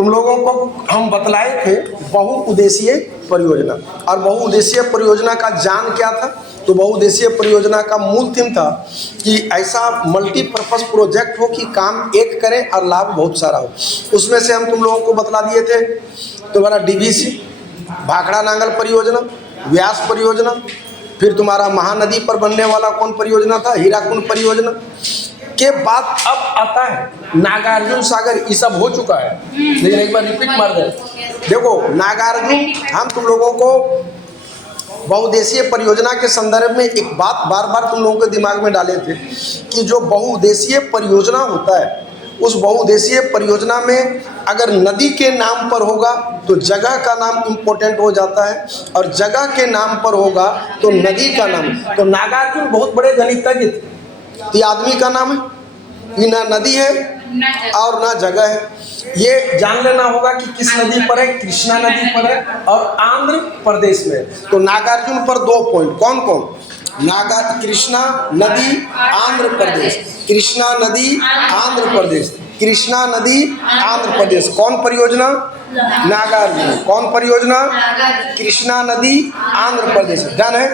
तुम लोगों को हम बतलाए थे बहुउद्देशीय परियोजना, और बहुउद्देशीय परियोजना का जान क्या था। तो बहुउद्देशीय परियोजना का मूल थीम था कि ऐसा मल्टीपर्पज प्रोजेक्ट हो कि काम एक करें और लाभ बहुत सारा हो। उसमें से हम तुम लोगों को बतला दिए थे तुम्हारा डीवीसी, भाखड़ा नांगल परियोजना, व्यास परियोजना, फिर तुम्हारा महानदी पर बनने वाला कौन परियोजना था, हीराकुंड परियोजना के बाद अब आता है नागार्जुन सागर। ये सब हो चुका है, लेकिन एक बार रिपीट मार दे। देखो नागार्जुन, हम तुम लोगों को बहुउद्देशीय परियोजना के संदर्भ में एक बात बार बार तुम लोगों के दिमाग में डाले थे कि जो बहुउद्देशीय परियोजना होता है, उस बहुउद्देशीय परियोजना में अगर नदी के नाम पर होगा तो जगह का नाम इम्पोर्टेंट हो जाता है, और जगह के नाम पर होगा तो नदी का नाम। तो नागार्जुन बहुत बड़े गणितज्ञ थे। ये आदमी का नाम है, ये ना नदी है और ना जगह है। ये जान लेना होगा कि किस नदी पर है, कृष्णा नदी पर है और आंध्र प्रदेश में। तो नागार्जुन पर 2 पॉइंट, कौन कौन? कृष्णा नदी आंध्र प्रदेश, कृष्णा नदी आंध्र प्रदेश, कृष्णा नदी आंध्र प्रदेश। कौन परियोजना? नागार्जुन। कौन परियोजना? कृष्णा नदी आंध्र प्रदेश। डन है।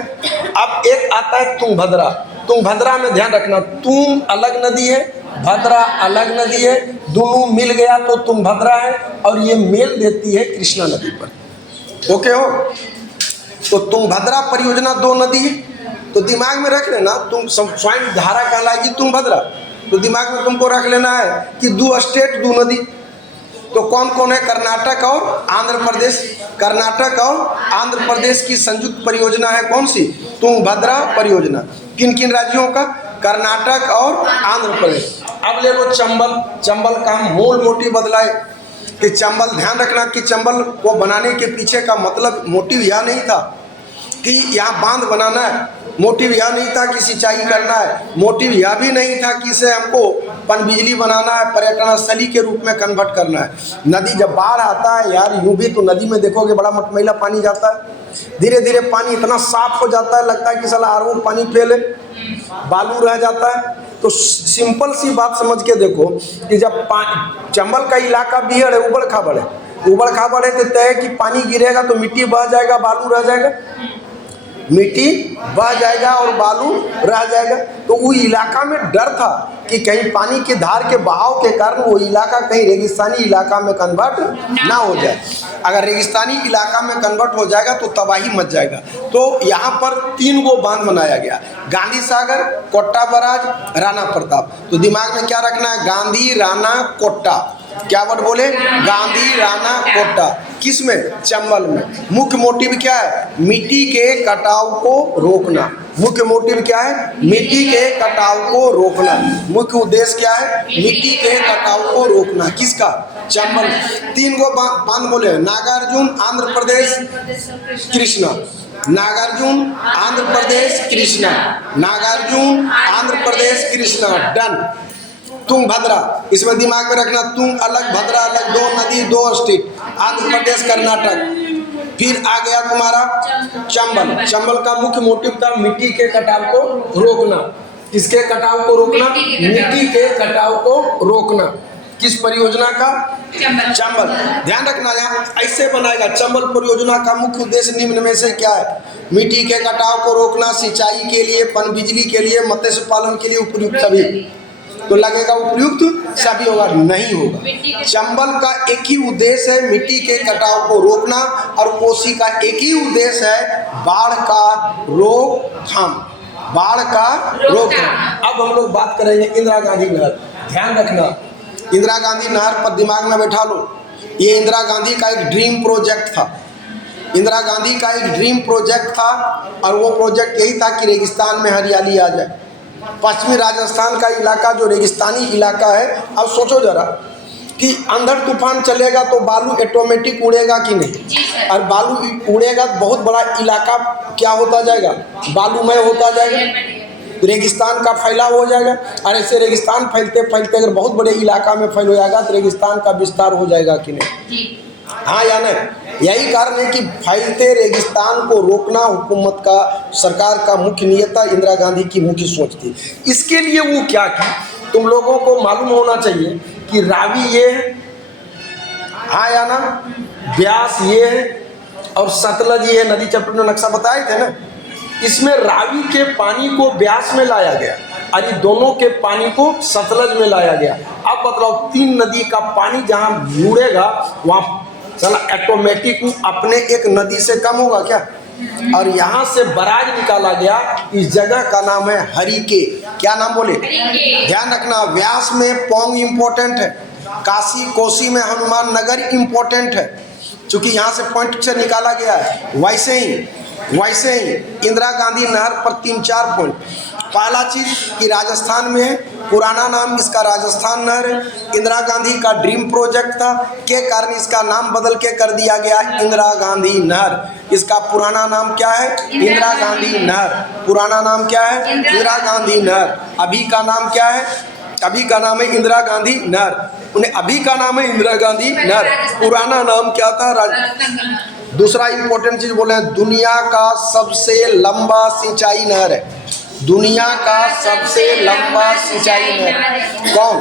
अब एक आता है तुंगभद्रा। तुंगभद्रा में ध्यान रखना, तुंग अलग नदी है, भद्रा अलग नदी है, दोनों मिल गया तो तुंगभद्रा है, और ये मेल देती है कृष्णा नदी पर। ओके हो? तो तुंगभद्रा परियोजना 2 नदी है, तो दिमाग में रख लेना। तुम स्वयं धारा कहलाएगी तुंगभद्रा, तो दिमाग में तुमको रख लेना है कि 2 स्टेट 2 नदी। तो कौन कौन है? कर्नाटक और आंध्र प्रदेश। कर्नाटक और आंध्र प्रदेश की संयुक्त परियोजना है कौन सी? तुंगभद्रा परियोजना। किन किन राज्यों का? कर्नाटक और आंध्र प्रदेश। अब ले लो चंबल। चंबल का मूल मोटिव बदलाए कि चंबल, ध्यान रखना कि चंबल को बनाने के पीछे का मतलब मोटिव यह नहीं था कि यहाँ बांध बनाना है, मोटिव यह नहीं था कि सिंचाई करना है, मोटिव यह भी नहीं था कि इसे हमको पनबिजली बनाना है, पर्यटन स्थली के रूप में कन्वर्ट करना है। नदी जब बाढ़ आता है यार, यूं भी तो नदी में देखोगे बड़ा मटमैला पानी जाता है, धीरे धीरे पानी इतना साफ हो जाता है लगता है कि साला आरओ पानी फेल है, बालू रह जाता है। तो सिंपल सी बात समझ के देखो कि जब चंबल का इलाका बिहड़ है, उबड़ खाबड़ है, उबड़ खाबड़ है, तो तय कि पानी गिरेगा तो मिट्टी बह जाएगा, बालू रह जाएगा, मिट्टी बह जाएगा और बालू रह जाएगा। तो वो इलाका में डर था कि कहीं पानी के धार के बहाव के कारण वो इलाका कहीं रेगिस्तानी इलाका में कन्वर्ट ना हो जाए। अगर रेगिस्तानी इलाका में कन्वर्ट हो जाएगा तो तबाही मच जाएगा। तो यहाँ पर 3 गो बांध बनाया गया, गांधी सागर, कोट्टा बराज, राणा प्रताप। तो दिमाग में क्या रखना है? गांधी, राणा, कोट्टा। क्या वर्ड बोले? गांधी, राणा, कोट्टा। किस में? चंबल में। मुख्य मोटिव क्या है? मिट्टी के कटाव को रोकना। मुख्य मोटिव क्या है? मिट्टी के कटाव को रोकना। मुख्य उद्देश्य क्या है? मिट्टी के कटाव को रोकना। किसका? चंबल। 3 गो बांध बोले, नागार्जुन, आंध्र प्रदेश, कृष्णा। नागार्जुन, आंध्र प्रदेश, कृष्णा। नागार्जुन, आंध्र प्रदेश, कृष्णा। डन। तुंगभद्रा, इसमें दिमाग में रखना, तुंग अलग, भद्रा अलग, 2 नदी 2 स्टेट, आंध्र प्रदेश, कर्नाटक। फिर आ गया तुम्हारा चंबल। चंबल का मुख्य मोटिव था मिट्टी के कटाव को रोकना। किसके कटाव को रोकना? मिट्टी के कटाव को रोकना। किस परियोजना का? चंबल। ध्यान रखना, यहाँ ऐसे बनाएगा। चंबल परियोजना का मुख्य उद्देश्य निम्न में से क्या है? मिट्टी के कटाव को रोकना, सिंचाई के लिए, पनबिजली के लिए, मत्स्य पालन के लिए उपयुक्त सभी। तो लगेगा उपयुक्त सभी होगा, नहीं होगा। चंबल का एक ही उद्देश्य है मिट्टी के कटाव को रोकना, और कोसी का एक ही उद्देश्य है बाढ़ का रोकथाम। बाढ़ का रोकथाम। अब हम लोग बात करेंगे इंदिरा गांधी नहर। ध्यान रखना, इंदिरा गांधी नहर पर दिमाग में बैठा लो, ये इंदिरा गांधी का एक ड्रीम प्रोजेक्ट था। इंदिरा गांधी का एक ड्रीम प्रोजेक्ट था, और वो प्रोजेक्ट यही था कि रेगिस्तान में हरियाली आ जाए। पश्चिमी राजस्थान का इलाका जो रेगिस्तानी इलाका है, अब सोचो जरा कि अंधड़ तूफान चलेगा तो बालू ऑटोमेटिक उड़ेगा कि नहीं? और बालू उड़ेगा तो बहुत बड़ा इलाका क्या होता जाएगा? बालूमय होता जाएगा, रेगिस्तान का फैलाव हो जाएगा। और ऐसे रेगिस्तान फैलते फैलते अगर बहुत बड़े इलाका में फैल जाएगा तो रेगिस्तान का विस्तार हो जाएगा कि नहीं? हाँ या नहीं? यही कारण है कि फैलते रेगिस्तान को रोकना हुकूमत का, सरकार का मुख्य नियत था, इंदिरा गांधी की मुख्य सोच थी। इसके लिए वो क्या की, तुम लोगों को मालूम होना चाहिए कि रावी ये हाँ या ना? ब्यास ये है और सतलज ये नदी चैप्टर में नक्शा बताए थे ना। इसमें रावी के पानी को ब्यास में लाया गया और ये दोनों के पानी को सतलज में लाया गया। अब बताओ, तीन नदी का पानी जहाँ जुड़ेगा वहाँ चला ऑटोमेटिक अपने एक नदी से कम होगा क्या? और यहाँ से बराज निकाला गया। इस जगह का नाम है हरिके। क्या नाम बोले? ध्यान रखना, व्यास में पोंग इंपॉर्टेंट है, काशी कोसी में हनुमान नगर इंपॉर्टेंट है, क्योंकि यहाँ से पॉइंट से निकाला गया है। वैसे ही इंदिरा गांधी नहर पर 3-4 पॉइंट। पहला चीज कि राजस्थान में है, पुराना नाम इसका राजस्थान नहर है। इंदिरा गांधी का ड्रीम प्रोजेक्ट था, के कारण इसका नाम बदल के कर दिया गया इंदिरा गांधी नहर। इसका पुराना नाम क्या है? इंदिरा गांधी नहर। पुराना नाम क्या है? इंदिरा गांधी नहर। अभी का नाम क्या है? अभी का नाम है इंदिरा गांधी नहर। उन्हें अभी का नाम है इंदिरा गांधी नहर, पुराना नाम क्या था? दूसरा इंपॉर्टेंट चीज बोले, दुनिया का सबसे लंबा सिंचाई नहर है। दुनिया का सबसे लंबा सिंचाई नहर कौन?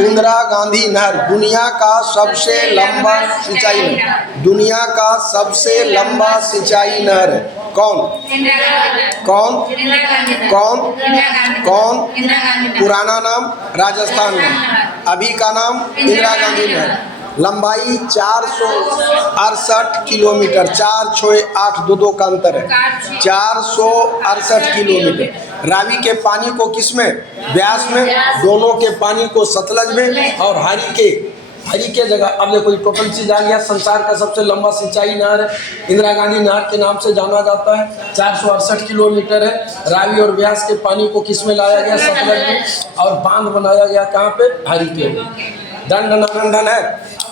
इंदिरा गांधी नहर। दुनिया का सबसे लंबा सिंचाई नहर, दुनिया का सबसे लंबा सिंचाई नहर है कौन? कौन? कौन? कौन? पुराना नाम राजस्थान नहर, अभी का नाम इंदिरा गांधी नहर। लंबाई 468 किलोमीटर, 4-6-8 2 का अंतर है, 468 किलोमीटर। रावी के पानी को किसमें? व्यास में। दोनों के पानी को सतलज में। और हरी के जगह अब देखो टोटल चीज आ गया। संसार का सबसे लंबा सिंचाई नहर है, इंदिरा गांधी नहर के नाम से जाना जाता है, 468 किलोमीटर है। रावी और व्यास के पानी को किसमें लाया गया? सतलज में। और बांध बनाया गया कहाँ पे? हरिके में। दंडन है।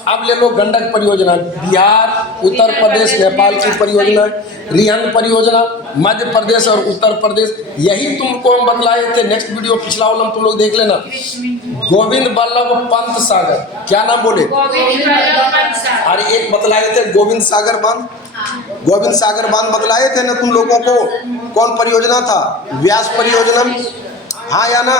अब ले लो गंडक परियोजना, बिहार, उत्तर प्रदेश, नेपाल की परियोजना, रिहंद परियोजना, मध्य प्रदेश और उत्तर प्रदेश। यही तुमको हम बतलाए थे। नेक्स्ट वीडियो पिछला वाला तुम लोग देख लेना। गोविंद बल्लभ पंत सागर, क्या नाम बोले? अरे एक बतलाए थे गोविंद सागर बांध। गोविंद सागर बांध बतलाए थे ना तुम लोगों को। कौन परियोजना था? व्यास परियोजना, हाँ या ना?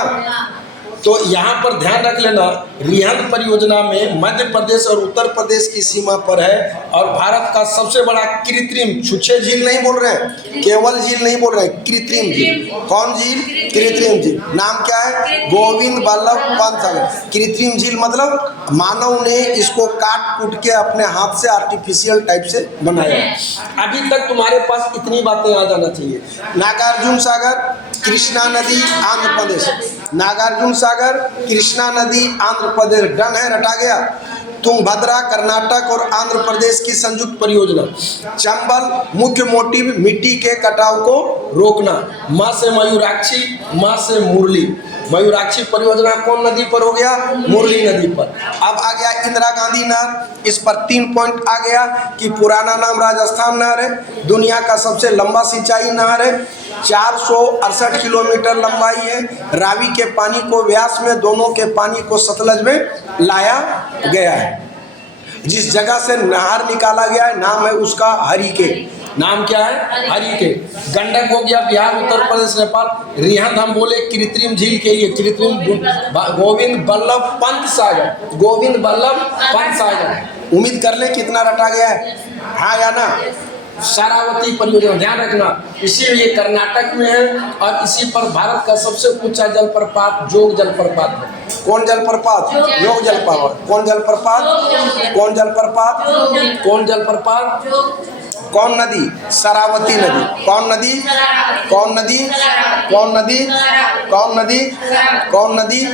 तो यहाँ पर ध्यान रख लेना, रिहंद परियोजना में मध्य प्रदेश और उत्तर प्रदेश की सीमा पर है। और भारत का सबसे बड़ा कृत्रिम, छुच्छे झील नहीं बोल रहे हैं, केवल झील नहीं बोल रहे हैं, कृत्रिम झील। कौन झील? कृत्रिम झील। नाम क्या है? गोविंद बल्लभ पंत सागर। कृत्रिम झील मतलब मानव ने इसको काट कूट के अपने हाथ से आर्टिफिशियल टाइप से बनाया। अभी तक तुम्हारे पास इतनी बातें आ जाना चाहिए। नागार्जुन सागर, कृष्णा नदी, आंध्र प्रदेश। नागार्जुन सागर, कृष्णा नदी, आंध्र प्रदेश। डन है, रटा गया। तुंगभद्रा कर्नाटक और आंध्र प्रदेश की संयुक्त परियोजना। चंबल, मुख्य मोटिव मिट्टी के कटाव को रोकना। माँ से मयूराक्षी, माँ से मुरली। मयूराक्षी परियोजना कौन नदी पर हो गया? मुरली नदी पर। अब आ गया इंदिरा गांधी नहर। इस पर 3 पॉइंट आ गया कि पुराना नाम राजस्थान नहर है, दुनिया का सबसे लंबा सिंचाई नहर है, 468 किलोमीटर लंबाई है। रावी के पानी को व्यास में, दोनों के पानी को सतलज में लाया गया है। जिस जगह से नहर निकाला गया है नाम है उसका हरिके। नाम क्या है? हरिके। गंडक हो गया बिहार, उत्तर प्रदेश, नेपाल। रिहंद हम बोले कृत्रिम झील के लिए, कृत्रिम गोविंद बल्लभ पंत सागर। गोविंद बल्लभ पंत सागर। उम्मीद कर ले कितना रटा गया है, हाँ या ना? शरावती परियोजना, ध्यान रखना, इसीलिए कर्नाटक में है। और इसी पर भारत का सबसे ऊंचा जलप्रपात जोग जलप्रपात है। कौन जलप्रपात? योग जलप्रपात। कौन जलप्रपात? कौन जलप्रपात? कौन जलप्रपात? कौन नदी? शरावती नदी। कौन नदी? कौन नदी? कौन नदी? कौन नदी? कौन नदी?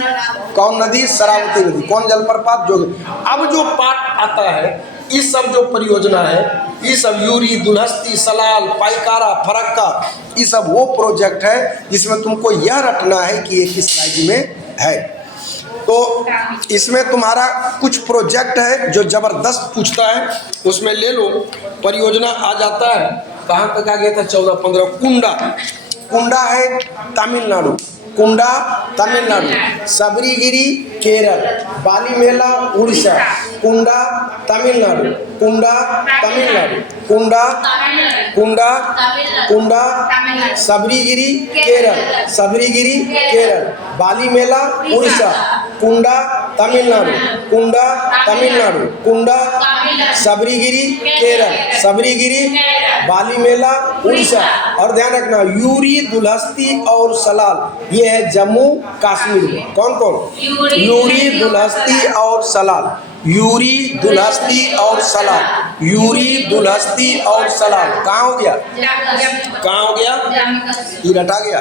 कौन नदी? शरावती नदी। कौन जलप्रपात? जोग। अब जो पाठ आता है, ये सब जो परियोजना है, ये सब यूरी, दुल्हस्ती, सलाल, पाइकारा, फरक्का, ये सब वो प्रोजेक्ट है जिसमें तुमको यह रटना है कि ये किस राज्य में है। तो इसमें तुम्हारा कुछ प्रोजेक्ट है जो जबरदस्त पूछता है, उसमें ले लो। परियोजना आ जाता है, कहाँ तक आ गया था? 14-15। कुंडा, कुंडा है तमिलनाडु। कुंडा तमिलनाडु। सबरीगिरी केरल। बाली मेला उड़ीसा। कुंडा तमिलनाडु। कुंडा तमिलनाडु। कुंडा, कुंडा, कुंडा, सबरीगिरी केरल। सबरीगिरी केरल। बाली मेला उड़ीसा। कुंडा तमिलनाडु, कुंडा तमिलनाडु, कुंडा सबरीगिरी केरल, सबरीगिरी बालीमेला उड़ीसा। और ध्यान रखना यूरी दुलहस्ती और सलाल ये है जम्मू कश्मीर में। कौन कौन? यूरी दुलहस्ती और सलाल, यूरी दुलहस्ती और सलाल, यूरी दुलहस्ती और सलाल कहाँ हो गया? कहाँ हो गया? ये रटा गया।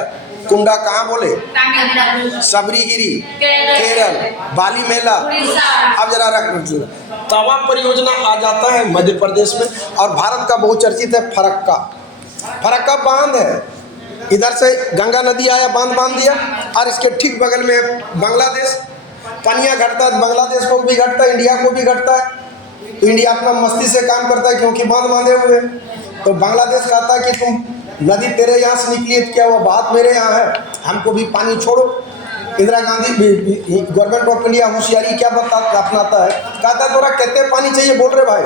कुंडा कहाँ बोले? सबरीगिरी केरल, बालीमेला। अब जरा रख तवा परियोजना आ जाता है मध्य प्रदेश में। और भारत का बहुचर्चित है फरक्का। फरक्का बांध है, इधर से गंगा नदी आया, बांध बांध दिया, और इसके ठीक बगल में बांग्लादेश। पानिया घटता है, बांग्लादेश को भी घटता है, इंडिया को भी घटता है। तो इंडिया अपना मस्ती से काम करता है क्योंकि बांध बांधे हुए। तो बांग्लादेश कहता है कि तुम नदी तेरे यहाँ से निकली है, क्या वो बात मेरे यहाँ है, हमको भी पानी छोड़ो। Indira Gandhi government of India होशियारी क्या अपनाता है, कहता है तोरा कहते पानी चाहिए बोल रहे भाई,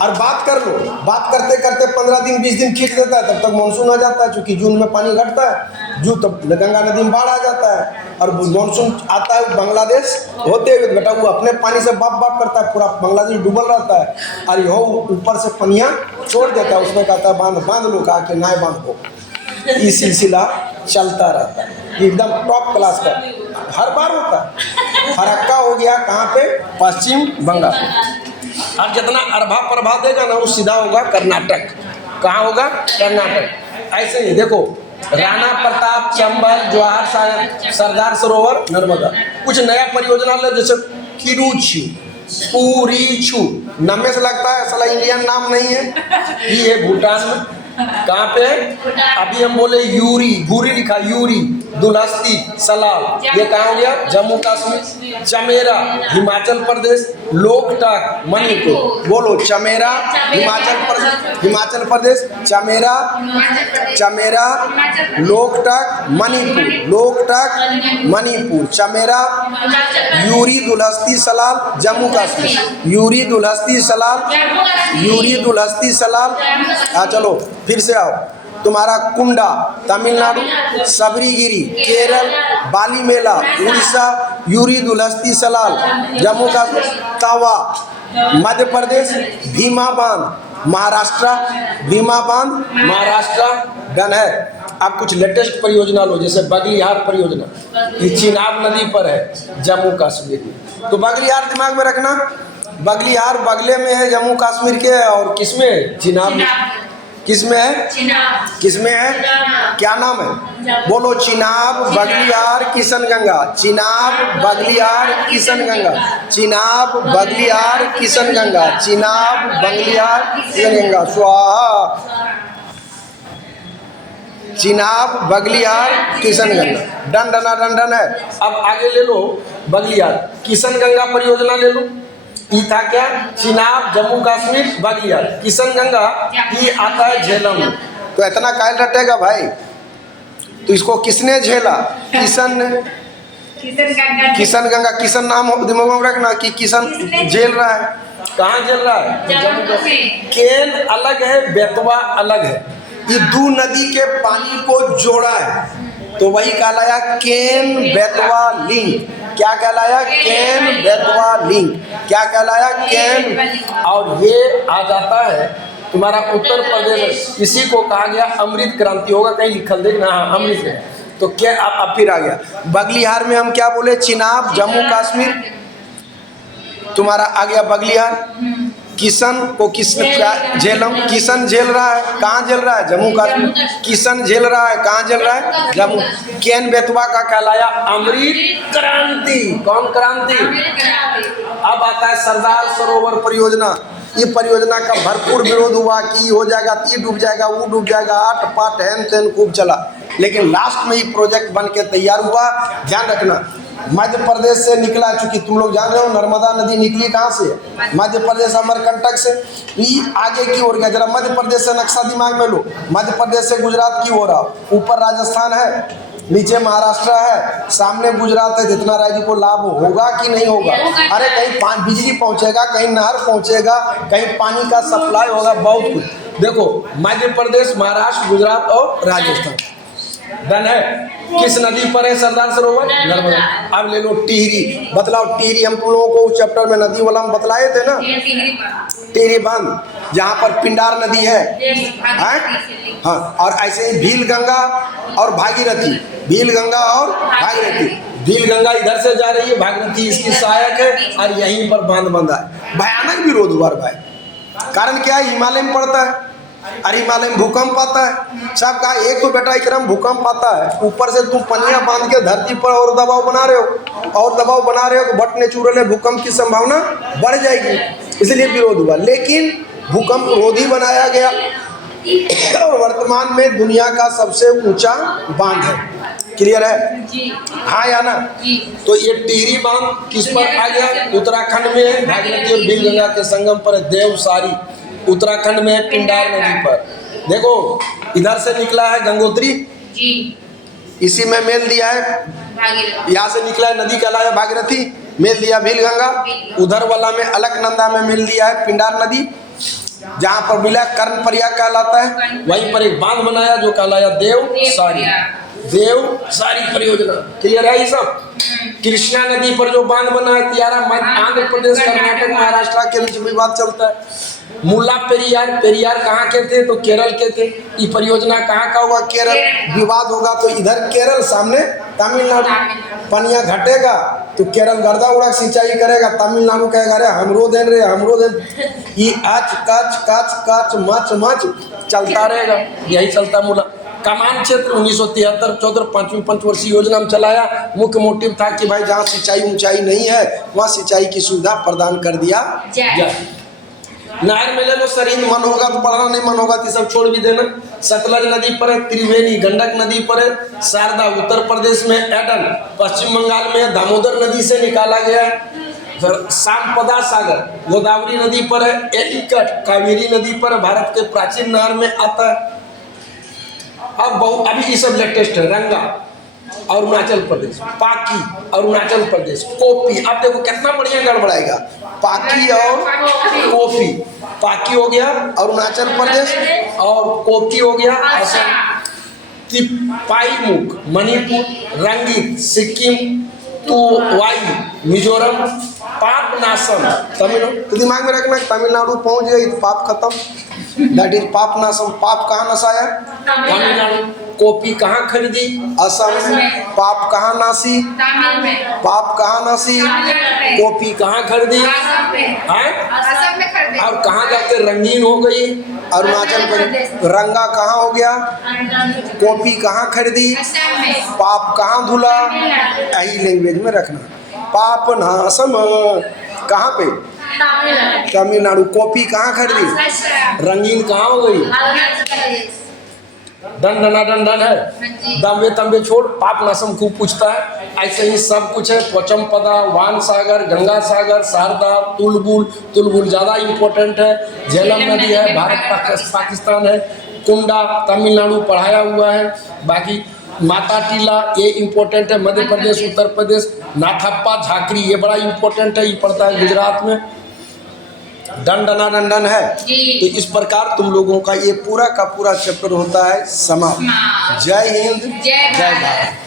और बात कर लो। बात करते करते 15 दिन 20 दिन खींच देता है, तब तक मानसून आ जाता है। क्योंकि जून में पानी घटता है, जून तब गंगा नदी में बाढ़ आ जाता है, और मानसून आता है बांग्लादेश होते हुए बेटा वो अपने पानी से बाप बाप करता है, पूरा बांग्लादेश डूबल रहता है, और यह ऊपर से पनिया छोड़ देता है। उसमें कहता है बांध बांध लो, कहा कि नाय बांध हो। ये सिलसिला चलता रहता है, एकदम टॉप क्लास का हर बार होता है। फरक्का हो गया कहाँ पे? पश्चिम बंगाल। और जितना अरबा प्रभा देगा ना वो सीधा होगा कर्नाटक। कहाँ होगा? कर्नाटक। ऐसे ही देखो राणा प्रताप, चंबल, जवाहर, सरदार सरोवर, नर्मदा। कुछ नया परियोजना ले जैसे किरुचु, पूरीचू, नाम में से लगता है साला इंडियन नाम नहीं है। ये है भूटान में। कहाँ पे? अभी हम बोले यूरी, भूरी लिखा, यूरी दुलहस्ती सलाल, ये कहाँ हो गया? जम्मू कश्मीर। चमेरा हिमाचल प्रदेश, लोकटक मणिपुर। बोलो Chamera Himachal Pradesh, Chamera Chamera Loktak Manipur, Loktak Manipur, Chamera Yuri Dulhasti Salal Jammu Kashmir, Yuri Dulhasti Salal, Yuri Dulhasti Salal. हाँ चलो फिर से आओ। तुम्हारा कुंडा तमिलनाडु, सबरीगिरी केरल, बालीमेला उड़ीसा, यूरी दुलहस्ती सलाल जम्मू कश्मीर, तवा मध्य प्रदेश, भीमा बांध महाराष्ट्र, भीमा बांध महाराष्ट्र। डन है। अब कुछ लेटेस्ट परियोजना लो, जैसे बगलिहार परियोजना, ये चिनाब नदी पर है जम्मू कश्मीर में। तो बगलिहार दिमाग में रखना, बगलिहार बगले में है जम्मू कश्मीर के, और किसमें? चिनाब में। किसमें है? किसमें है? क्या नाम है? बोलो चिनाब, बगलिहार, किशनगंगा, चिनाब, बगलिहार, किशनगंगा, चिनाब, बगलिहार, किशनगंगा, चिनाब, बगलिहार, किशनगंगा। स्वाहा। Chenab, Baglihar, Kishanganga. Done डना done done है। अब आगे ले लो बगलिहार, किशनगंगा परियोजना ले लो। ये था क्या? चिनाब, जम्मू कश्मीर, बगलिहार, किशनगंगा। ये आता है झेलम। तो इतना कायल रटेगा भाई, तो इसको किसने झेला? किशनगंगा। किशन नाम दिमाग में रखना कि किशन झेल रहा है। कहाँ झेल रहा है? जम्मू कश्मीर। केन अलग है, बेतवा अलग है। ये दो नदी के पानी को जोड़ा है, तो वही कहलाया केन बेतवा लिंक। क्या कहलाया? केन बेतवा लिंक। क्या कहलाया? केन। और ये आ जाता है तुम्हारा उत्तर प्रदेश। इसी को कहा गया अमृत क्रांति। होगा कहीं लिखल देखना, हाँ अमृत है। तो क्या अब फिर आ गया बगलिहार में हम क्या बोले? चिनाब जम्मू कश्मीर। तुम्हारा आ गया बगलिहार। किशन को किसने झेलम? किशन झेल रहा है। कहाँ झेल रहा है? जम्मू कश्मीर। किशन झेल रहा है। कहाँ झेल रहा है? जम्मू। केन बेतवा का कहलाया अमृत क्रांति। कौन क्रांति? अब आता है सरदार सरोवर परियोजना। ये परियोजना का भरपूर विरोध हुआ कि हो जाएगा, ये डूब जाएगा, वो डूब जाएगा, आठ पाट हैन तैन खूब चला, लेकिन लास्ट में ये प्रोजेक्ट बन के तैयार हुआ। ध्यान रखना मध्य प्रदेश से निकला, चूंकि तुम लोग जान रहे हो नर्मदा नदी निकली कहाँ से? मध्य प्रदेश अमरकंटक से। ये आगे की ओर गया। जरा मध्य प्रदेश से नक्शा दिमाग में लो। मध्य प्रदेश से गुजरात की ओर आओ। ऊपर राजस्थान है, नीचे महाराष्ट्र है, सामने गुजरात है। जितना राज्य को लाभ होगा कि नहीं होगा? अरे कहीं बिजली पहुंचेगा, कहीं नहर पहुंचेगा, कहीं पानी का सप्लाई होगा, बहुत कुछ। देखो मध्य प्रदेश, महाराष्ट्र, गुजरात और राजस्थान। डन है। किस नदी पर है सरदार सरोवर? नर्मदा। अब ले लो टिहरी, बतलाओ टिहरी, हम तुम लोगों को उस चैप्टर में नदी वाला हम बतलाए थे ना, टिहरी बांध, जहाँ पर पिंडार नदी है? हाँ, और ऐसे ही भील गंगा और भागीरथी, भील गंगा और भागीरथी, भील गंगा इधर से जा रही है, भागीरथी इसकी सहायक है, और यहीं पर बांध बंधा है। भयानक विरोध हुआ भाई, कारण क्या है? हिमालय में पड़ता है, अरे हिमालय में भूकंप आता है। सब कहा एक तो बेटा इकराम भूकंप आता है, ऊपर से तुम पनिया बांध के धरती पर और दबाव बना रहे हो, और दबाव बना रहे हो तो बट नेचुरल है, भूकंप की संभावना बढ़ जाएगी, इसलिए विरोध हुआ। लेकिन भूकंप रोधी बनाया गया और वर्तमान में दुनिया का सबसे ऊंचा बांध है। क्लियर है जी? हाँ या ना जी? तो ये टिहरी बांध किस पर आ गया? उत्तराखंड में है, भागीरथी और भील गंगा के संगम पर है। देवसारी उत्तराखंड में है, पिंडार नदी पर। देखो इधर से निकला है गंगोत्री जी, इसी में मेल दिया है, यहाँ से निकला है नदी कहलाया भागीरथी, मेल दिया भील गंगा, उधर वाला में अलकनंदा में मेल दिया है पिंडार नदी, जहाँ पर मिला कर्ण प्रयाग कहलाता है, वहीं पर एक बांध बनाया जो कहलाया देवसारी, देवसारी परियोजना। क्लियर है ये सब? कृष्णा नदी पर जो बांध बना है तियारा, आंध्र प्रदेश, कर्नाटक, महाराष्ट्र के बीच विवाद चलता है। मुल्ला पेरियार, पेरियार कहाँ के थे? तो केरल के थे। ये परियोजना कहाँ का होगा? केरल। विवाद होगा तो इधर केरल, सामने तमिलनाडु, पनिया घटेगा तो केरल गर्दा उड़ा सिंचाई करेगा, तमिलनाडु कहेगा अरे हमरो देन रे, हमरो देन। ये आज कच कच कच मच मच चलता रहेगा, यही चलता मुला। कमान क्षेत्र 1973-74 5वीं पंचवर्षीय योजना में चलाया। मुख्य मोटिव था कि भाई जहाँ सिंचाई ऊंचाई नहीं है वहाँ सिंचाई की सुविधा प्रदान कर दिया जाए। नहर में ले लो सरिंद, मन होगा तो पढ़ना, नहीं मन होगा तो सब छोड़ भी देना। सतलज नदी पर है, त्रिवेणी गंडक नदी पर है, शारदा उत्तर प्रदेश में, एडन पश्चिम बंगाल में, दामोदर नदी से निकाला गया है। सांपदा सागर गोदावरी नदी पर है, एलिकट कावेरी नदी पर भारत के प्राचीन नहर में आता है। अब अभी ये सब लेटेस्ट है। रंगा अरुणाचल प्रदेश, पाकी अरुणाचल प्रदेश, कोपी, अब देखो कितना बढ़िया गड़बड़ाएगा, पाकी और कोपी। पाकी हो गया अरुणाचल प्रदेश और कोपी हो गया असम। तिपाईमुख मणिपुर, रंगीत सिक्किम, तुवाई मिजोरम, पापनासम तमिलनाडु। तो दिमाग में रखना तमिलनाडु पहुंच गई तो पाप खत्म, दैट इज पापनासम। पाप कहाँ नसाया? तमिलनाडु। कॉपी कहाँ खरीदी? असम। पाप कहाँ नासी? पाप कहाँ नासी? कॉपी कहाँ खरीदी? और कहाँ जाके रंगीन हो गई? अरुणाचल प्रदेश। रंगा कहाँ हो गया? कॉपी कहाँ खरीदी? पाप कहाँ धुला? यही लैंग्वेज में रखना। पाप नासम कहाँ पे? तमिलनाडु। कॉपी कहाँ खरीदी? रंगीन कहाँ हो गई? दन दना दन दन है, दम्बे तम्बे छोड़। पाप नासम खूब पूछता है, ऐसे ही सब कुछ है। पचम पदा, वान सागर, गंगा सागर, शारदा, तुलबुल, तुलबुल ज़्यादा इम्पोर्टेंट है। झेलम नदी है, भारत पाकिस्तान है। कुंडा तमिलनाडु पढ़ाया हुआ है। बाकी माता टीला ये इम्पोर्टेंट है, मध्य प्रदेश उत्तर प्रदेश। नाथप्पा झाकरी ये बड़ा इम्पोर्टेंट है, ये पड़ता है गुजरात में। दंडना दंडन है। तो इस प्रकार तुम लोगों का ये पूरा का पूरा चैप्टर होता है समाप्त। जय हिंद, जय भारत।